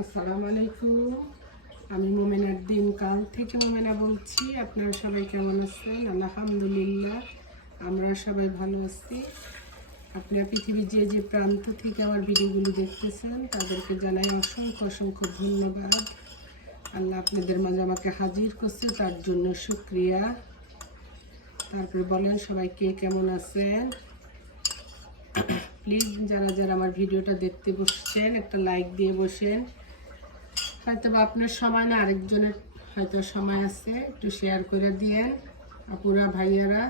আসসালামু আলাইকুম। আমি মোমেনার দিন কাল থেকে মোমেনা বলছি। আপনারা সবাই কেমন আছেন? আলহামদুলিল্লাহ, আমরা সবাই ভালো আছি। আপনারা পৃথিবীর যে যে প্রান্ত থেকে আমার ভিডিওগুলো দেখতেছেন, তাদেরকে জানাই অসংখ্য অসংখ্য ধন্যবাদ। আল্লাহ আপনাদের মাঝে আমাকে হাজির করছে, তার জন্য শুক্রিয়া। তারপরে বলেন, সবাই কে কেমন আছেন? প্লিজ, যারা যারা আমার ভিডিওটা দেখতে বসছেন, একটা লাইক দিয়ে বসেন। হয়তো বা আপনার সময় না, আরেকজনের হয়তো সময় আছে, একটু শেয়ার করে দিয়েন। আপুরা, ভাইয়ারা,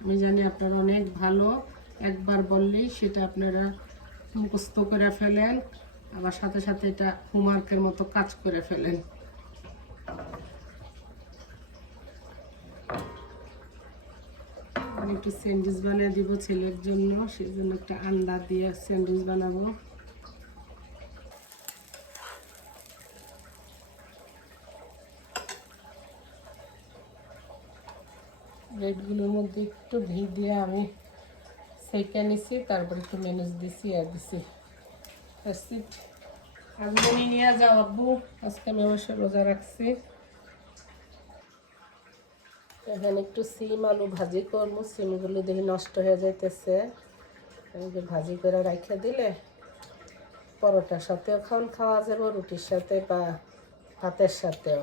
আমি জানি আপনারা অনেক ভালো। একবার বললেই সেটা আপনারা মুখস্থ করে ফেলেন, আবার সাথে সাথে এটা হোমওয়ার্কের মতো কাজ করে ফেলেন। একটু স্যান্ডউইচ বানিয়ে দিব ছেলের জন্য সেই জন্য একটা আন্ডা দিয়ে স্যান্ডউইচ বানাবো। ব্রেডগুলোর মধ্যে একটু ঘি দিয়ে আমি সেকে নিছি, তারপর একটু ম্যানেজ দিছি আর দিছি। আগুনি নিয়ে যাও আব্বু। আজকে আমি অবশ্য রোজা রাখছি। এখানে একটু সিম আলু ভাজি করব। সিমগুলো দেখি নষ্ট হয়ে যাইতেছে। ভাজি করে রাখা দিলে পরোটার সাথেও খাওয়ান খাওয়া যাবে, রুটির সাথে বা ভাতের সাথেও।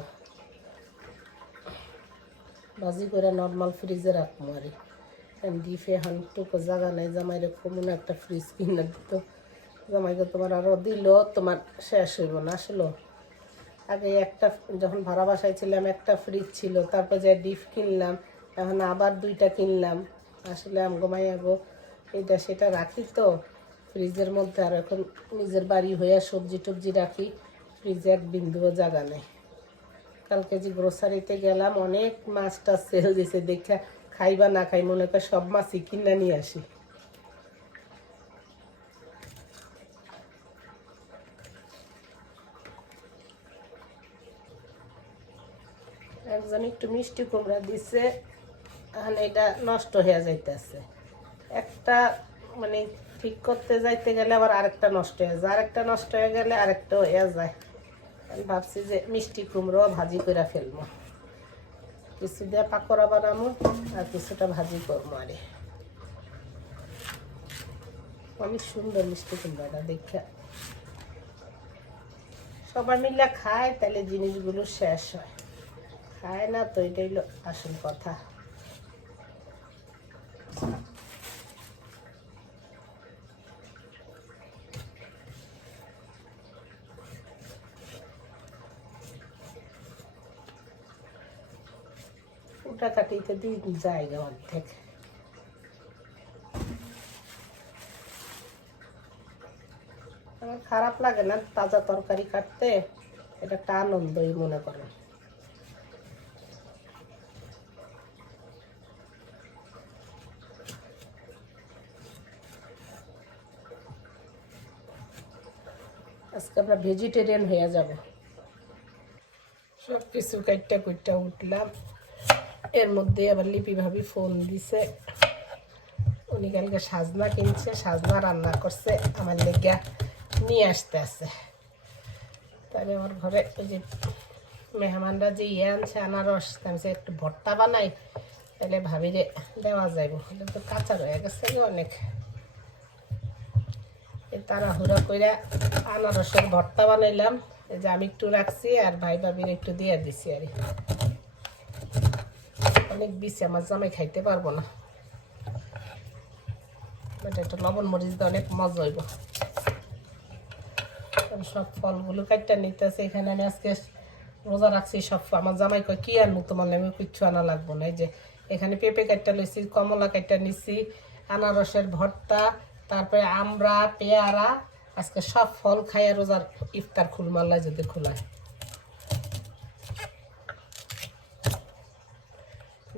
ভাজি করে নর্মাল ফ্রিজে রাখব আর ডিপে এখন টুকু জায়গা নাই, জামাইরে কমন একটা ফ্রিজ কিনে দিত। জামাইকে তোমার আরও দিল, তোমার শেষ হইব না, আসলো। আগে একটা, যখন ভাড়া বাসায় ছিলাম, একটা ফ্রিজ ছিল, তারপর যে ডিপ কিনলাম, এখন আবার দুইটা কিনলাম। আসলে আমগো মাইয়াগো এটা সেটা রাখি তো ফ্রিজের মধ্যে আর এখন নিজের বাড়ি হইয়া সবজি টবজি রাখি ফ্রিজে এক বিন্দুও জায়গা নেই। কালকে যে গ্রোসারিতে গেলাম, অনেক মাছ টাছ সেল দিছে, দেখে খাইবা না খাই, মনে করে সব মাছই কিনে নিয়ে আসি। একজন একটু মিষ্টি কুমড়া দিছে, এখন এটা নষ্ট হয়ে যাইতেছে। একটা মানে ঠিক করতে যাইতে গেলে আবার আরেকটা নষ্ট হয়ে যায়, আরেকটা নষ্ট হয়ে গেলে আরেকটা হয়ে যায়। আমি ভাবছি যে মিষ্টি কুমড়ো ভাজি করে ফেলব। কিছু দিয়ে পাকোড়া বানাবো আর কিছুটা ভাজি করব আরে। অনেক সুন্দর মিষ্টি কুমড়াটা দেখে। সবাই মিলে খায়, তাহলে জিনিসগুলো শেষ হয়। খায় না তো, এটাই আসল কথা। ওটা কাটিতে দিন জায়গা অর্ধেক। আমার খারাপ লাগে না তাজা তরকারি কাটতে, এটা একটা আনন্দই মনে করে আজকে আমরা ভেজিটেরিয়ান হয়ে যাব। সব কিছু কাইটটা কুইটটা উঠলাম। এর মধ্যে আবার লিপি ভাবি ফোন দিছে। উনি কালকে সাজনা কিনছে, সাজনা রান্না করছে, আমার লেগা নিয়ে আসতে আছে। তাহলে আমার ঘরে ওই যে মেহমানরা যে ইয়ে আনছে, আনারস আমি একটু ভর্তা বানাই তাহলে ভাবিরে দেওয়া যাইব। তো কাঁচা রয়ে গেছে অনেক। তাড়াহুড়া করে আনারসের ভর্তা বানাইলাম। যে আমি একটু রাখছি আর ভাই ভাবির একটু দিয়ে দিছি আর। অনেক বিছে আমার জামাই খাইতে পারব না। একটু লবণ মরিচ দিয়ে অনেক মজা হইব। সব ফলগুলো কাটটা নিতেছে, এখানে আমি আজকে রোজা রাখছি সব আমার জামাই কয়, কি আনব তোমার আমি কিচ্ছু আনা লাগবো না। এই যে এখানে পেঁপে কাটটা লইছি, কমলা কাটটা নিছি, আনারসের ভর্তা, তারপরে আমরা পেয়ারা, আজকে সব ফল খাইয়া রোজার ইফতার খুলমাল্লা যদি খোলায়।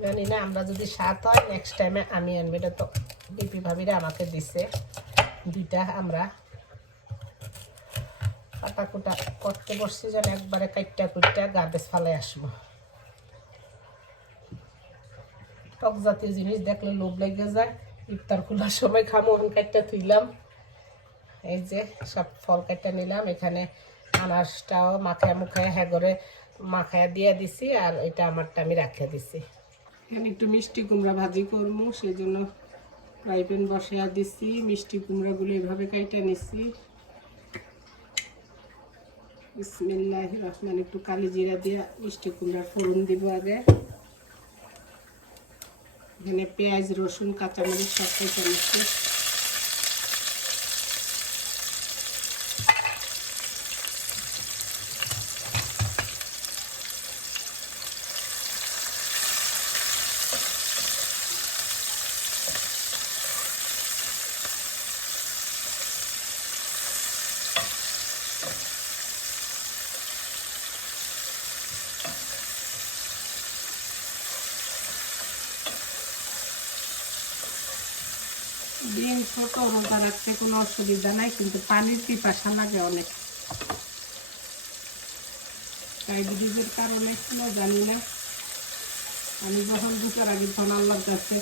জানি না আমরা যদি সাত হয় নেক্সট টাইমে আমি আনব। এটা তো ডিপি ভাবিরা আমাকে দিছে। দুইটা আমরা কাটা কুটা করতে বসছি যেন একবারে কাইটটা কুটটা গার্বেজ ফালে আসব। টক জাতীয় জিনিস দেখলে লোভ লেগে যায়। ইফতার খোলার সময় খামো কাটটা তুইলাম এই যে সব ফল কাটটা নিলাম। এখানে আনারসটাও মাখায় মুখায় হ্যাঁ করে মাখায় দিয়ে দিছি আর এটা আমারটা আমি রাখে দিছি। এখানে একটু মিষ্টি কুমড়া ভাজি করব সেই জন্য ফ্রাই প্যান বসিয়া দিচ্ছি। মিষ্টি কুমড়াগুলো এভাবে কাইটা নিচ্ছি। বিসমিল্লাহ রহমান, একটু কালি জিরা দিয়ে মিষ্টি কুমড়ার ফোড়ন দিব আগে। এখানে পেঁয়াজ, রসুন, কাঁচামরিচ সব কিছু নিচ্ছি ডিম ছোট রোজা রাখতে কোনো অসুবিধা নাই, কিন্তু পানির পিপাসা লাগে অনেক। ডায়াবেটিসের কারণে কোনো জানি না। আমি যখন দুটার আগে তখন আল্লাহর কাছে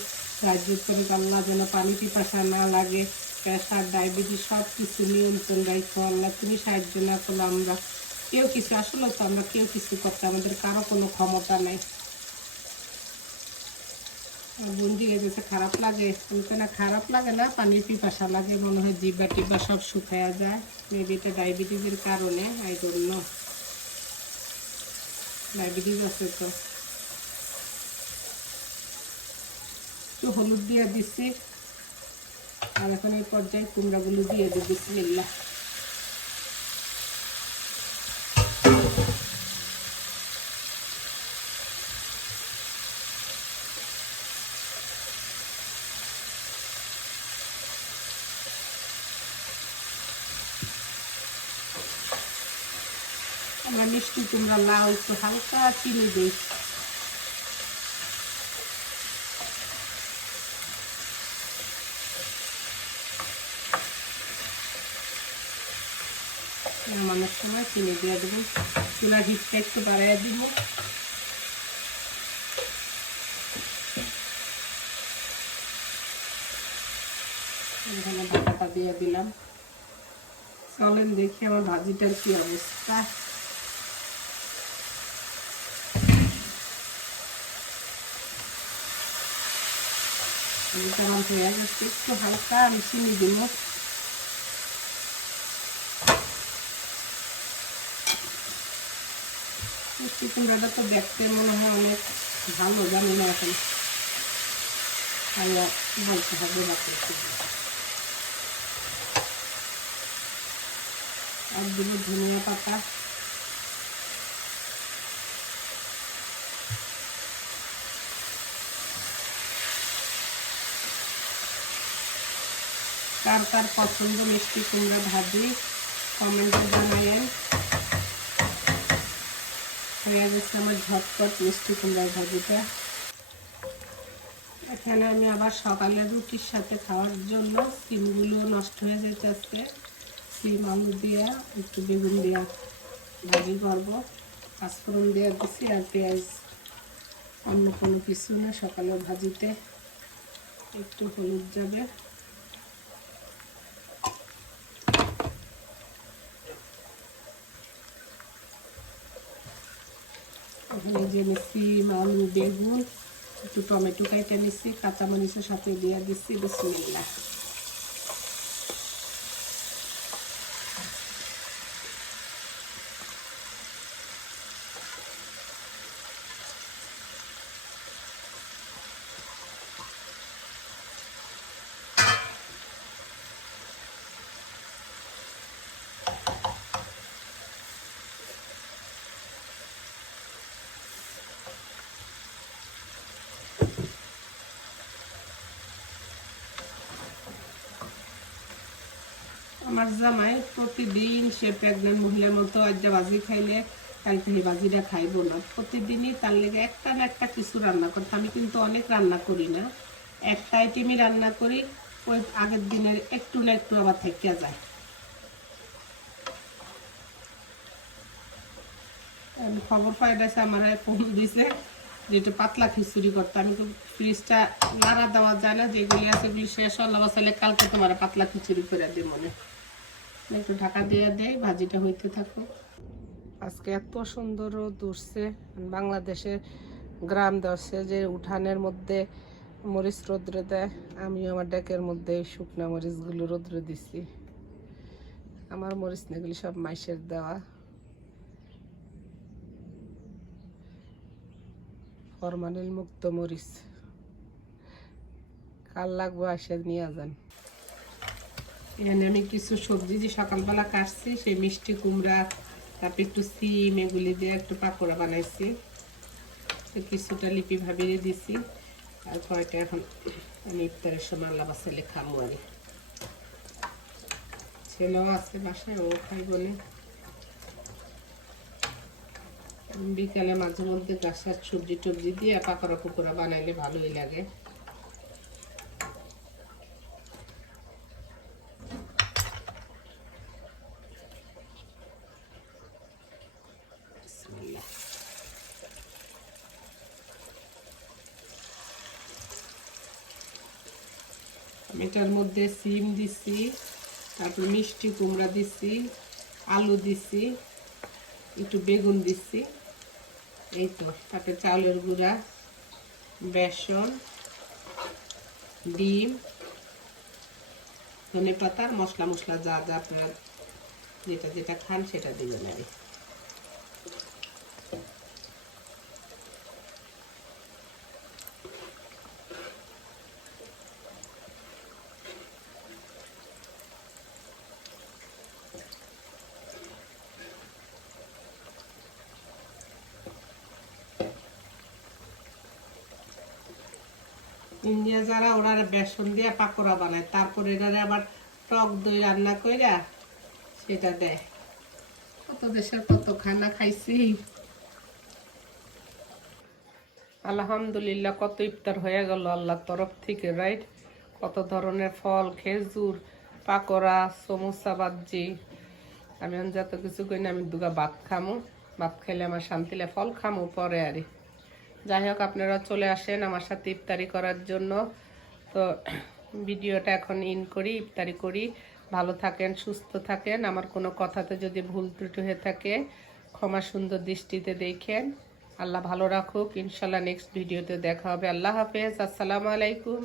রাজ্য করে আল্লাহ যেন পানি পিপাসা না লাগে প্রেশার ডায়াবেটিস সব কিছু নিয়ন্ত্রণ রাখো, আল্লাহ তুমি সাহায্য না করলে আমরা। কেউ কিছু, আসলে তো আমরা কেউ কিছু করতে, আমাদের কারও কোনো ক্ষমতা নেই। হয়ে গেছে খারাপ লাগে, বলতে না খারাপ লাগে না পানির পিপাসা লাগে, মনে হয় জিব্বা টিব্বা সব শুকায়া যায়। মেবি এটা ডায়াবেটিসের কারণে আই নো ডায়াবেটিস আছে তো। একটু হলুদ দিয়ে দিচ্ছি। আর এখন এই পর্যায়ে কুমড়াগুলো দিয়ে দিই বিসমিল্লা আমরা মিষ্টি কুমড়া লাউ একটু হালকা চিনি দিই। নামানোর সময় চিনি দিয়ে দেবো। চুলার হিটটা একটু বাড়াইয়া দিব। এখানে দিয়ে দিলাম। চলেন দেখি আমার ভাজিটার কি অবস্থা। ভাজিটা আমার হয়ে একটু হালকা আমি চিনি দিব মিষ্টি কুমড়াটা তো দেখতে মনে হয় অনেক ভালো জানি না এখন খাইয়া বলতে হবে বাকি আর দিব ধনিয়া পাতা কার কার পছন্দ মিষ্টি কুমড়া ভাজি কমেন্টে জানাইয়েন হয়ে গেছে আমার ঝটপট মিষ্টি কুমড়ার ভাজিটা। এখানে আমি আবার সকালে রুটির সাথে খাওয়ার জন্য সিমগুলো নষ্ট হয়ে যেতে আজকে। সিম, আলু দিয়া, একটু বেগুন দিয়া ভাজি করব। পাঁচফোড়ন দিয়ে দিচ্ছি আর পেঁয়াজ। অন্য কোনো কিছু না সকালের ভাজিতে। একটু হলুদ যাবে। এখানে যে নিচ্ছি আলু বেগুন একটু টমেটো কেটে নিচ্ছি কাঁচামরিচের সাথে দিয়ে দিচ্ছি বিসমিল্লাহ। আমার জামাই প্রতিদিন সে প্রেগনেন্ট মহিলার মতো আজ ভাজি খাইলে, কালকে এই ভাজিটা খাইবো না। প্রতিদিনই তার লেগে একটা না একটা কিছু রান্না করতে। আমি কিন্তু অনেক রান্না করি না। একটা আইটেমই রান্না করি, ওই আগের দিনের একটু না একটু আবার থেকে যায়। খবর পাই গেছে আমার ফোন দিছে যেটা পাতলা খিচুড়ি করতে। আমি তো ফ্রিজটা নাড়া দেওয়া যায় না, যেগুলি আছে সেগুলি শেষ হল কালকে তোমার পাতলা খিচুড়ি করে দিই মনে। একটু ঢাকা দিয়ে দেয় ভাজিটা হইতে থাকুক। আজকে এত সুন্দর রোদ উঠছে, বাংলাদেশের গ্রাম দর্শে যে উঠানের মধ্যে মরিচ রোদ্রে দেয় আমি আমার ডেকের মধ্যে এই শুকনো মরিচগুলো রোদ্রে দিছি। আমার মরিচ নেগুলি সব মাইসের দেওয়া। ফরমালিন মুক্ত মরিচ। কাল লাগবো আসে নিয়ে যান। এখানে আমি কিছু সবজি, যে সকালবেলা কাটছি, সেই মিষ্টি কুমড়া, তারপর একটু সিম, এগুলি দিয়ে একটু পাকোড়া বানাইছি। তো কিছুটা লিপি ভাবিয়ে দিছি। আর কয়টা এখন, আমি ইফতারের সময় আল্লাহ বাসালে খামো আর ছেলেও আছে বাসায়, ও খাই বলে বিকালে মাঝে মধ্যে গাছের সবজি টবজি দিয়ে পাকোড়া পুকুরা বানাইলে ভালোই লাগে বিসমিল্লাহ। আমি এটার মধ্যে সিম দিছি, তারপর মিষ্টি কুমড়া দিছি, আলু দিছি, একটু বেগুন দিছি। এই তো তাতে চাউলের গুঁড়া, বেসন, ডিম ধনে পাতা মশলা মশলা যা যা আপনারা যেটা যেটা খান সেটা দিবেন আর ইন্ডিয়া যারা ওরা বেসন দিয়ে পাকোড়া বানায়। তারপরে এটারে আবার টক দই রান্না কইরা সেটা দেয়। কত দেশের কত খানা খাইছি। আলহামদুলিল্লাহ, কত ইফতার হয়ে গেল আল্লাহর তরফ থেকে রাইট কত ধরনের ফল, খেজুর, পাকোড়া, সমোসা বাজ্জি আমি যত কিছু করি না, আমি দুগা ভাত খামো। ভাত খাইলে আমার শান্তিলে ফল খামো পরে আরে। যাই হোক, আপনারা চলে আসেন আমার সাথে ইফতারি করার জন্য। তো ভিডিওটা এখন ইন করি, ইফতারি করি। ভালো থাকেন, সুস্থ থাকেন। আমার কোনো কথাতে যদি ভুল ত্রুটি হয়ে থাকে, ক্ষমা সুন্দর দৃষ্টিতে দেখেন। আল্লাহ ভালো রাখুক। ইনশাল্লাহ নেক্সট ভিডিওতে দেখা হবে। আল্লাহ হাফেজ। আসসালামু আলাইকুম।